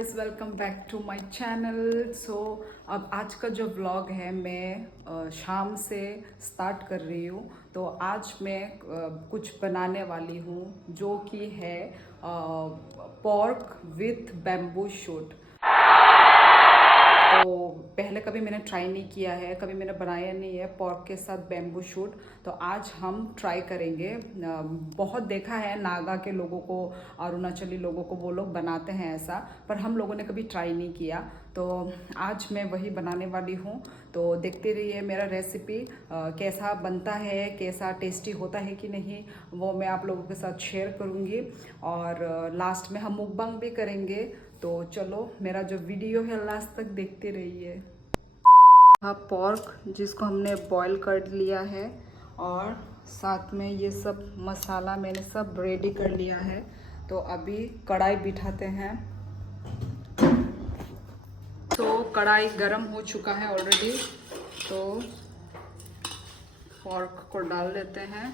Guys, welcome back to my channel. अब आज का जो व्लॉग है मैं शाम से स्टार्ट कर रही हूँ। तो आज मैं कुछ बनाने वाली हूँ जो कि है पोर्क विथ बैम्बू शूट। तो पहले कभी मैंने ट्राई नहीं किया है, कभी मैंने बनाया नहीं है पोर्क के साथ बैम्बू शूट। तो आज हम ट्राई करेंगे। बहुत देखा है नागा के लोगों को, अरुणाचली लोगों को, वो लोग बनाते हैं ऐसा, पर हम लोगों ने कभी ट्राई नहीं किया। तो आज मैं वही बनाने वाली हूँ। तो देखते रहिए मेरा रेसिपी कैसा बनता है, कैसा टेस्टी होता है कि नहीं, वो मैं आप लोगों के साथ शेयर करूँगी। और लास्ट में हम मुकबांग भी करेंगे। तो चलो मेरा जो वीडियो है लास्ट तक देखते रहिए। हाँ, पोर्क जिसको हमने बॉईल कर लिया है और साथ में ये सब मसाला मैंने सब रेडी कर लिया है। तो अभी कढ़ाई बिठाते हैं। तो कढ़ाई गरम हो चुका है ऑलरेडी। तो पोर्क को डाल देते हैं।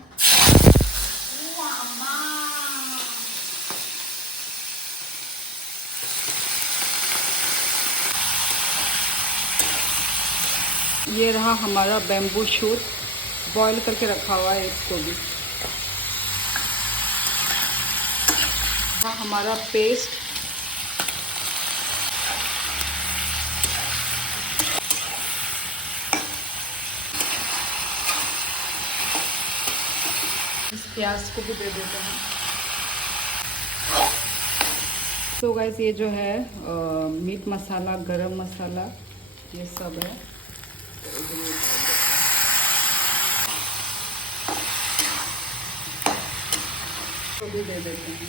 ये रहा हमारा बैम्बू शूट, बॉईल करके रखा हुआ है इसको भी। हमारा पेस्ट, इस प्याज को भी दे देते हैं। तो गाइस, ये जो है मीट मसाला, गरम मसाला, ये सब है। तो भी दे देते हैं।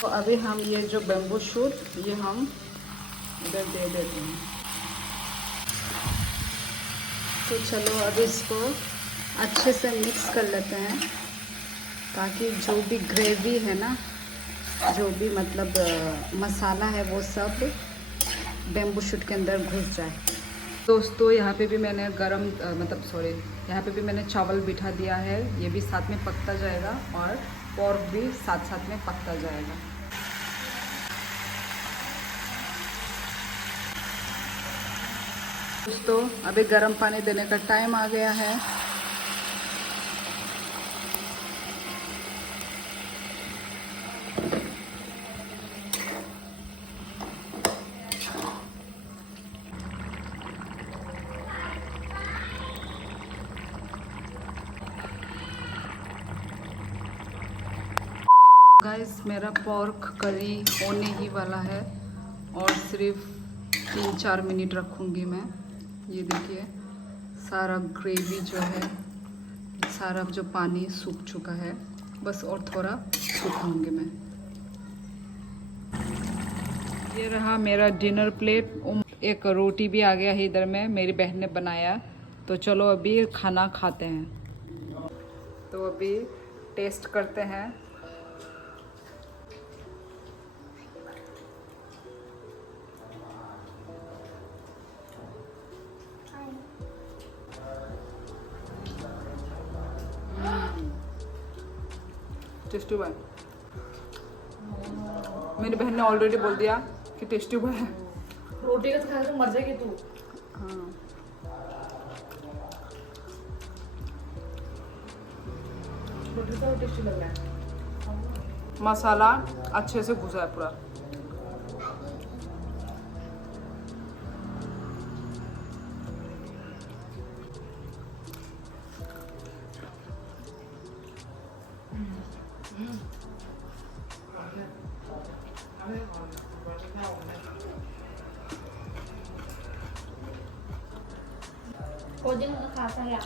तो अभी हम ये जो बैम्बू शूट, ये हम इधर दे देते हैं। तो चलो अभी इसको अच्छे से मिक्स कर लेते हैं, ताकि जो भी ग्रेवी है ना, जो भी मतलब मसाला है, वो सब बैम्बू शूट के अंदर घुस जाए। दोस्तों, यहाँ पे भी मैंने यहाँ पे भी मैंने चावल बिठा दिया है। ये भी साथ में पकता जाएगा और पोर्क भी साथ साथ में पकता जाएगा। दोस्तों, अभी गर्म पानी देने का टाइम आ गया है। गाइस, मेरा पोर्क करी होने ही वाला है और सिर्फ 3-4 मिनट रखूँगी मैं। ये देखिए, सारा ग्रेवी जो है, सारा जो पानी सूख चुका है, बस और थोड़ा सुखाऊंगी मैं। ये रहा मेरा डिनर प्लेट। एक रोटी भी आ गया है इधर में, मेरी बहन ने बनाया। तो चलो अभी खाना खाते हैं। तो अभी टेस्ट करते हैं। टेस्टी हुआ है। मेरी बहन ने ऑलरेडी बोल दिया कि टेस्टी हुआ है। रोटी का खा के मर जाएगी तू। हाँ, रोटी तो टेस्टी लग रहा है। मसाला अच्छे से घुसा है पूरा। कोई दिन खाता है।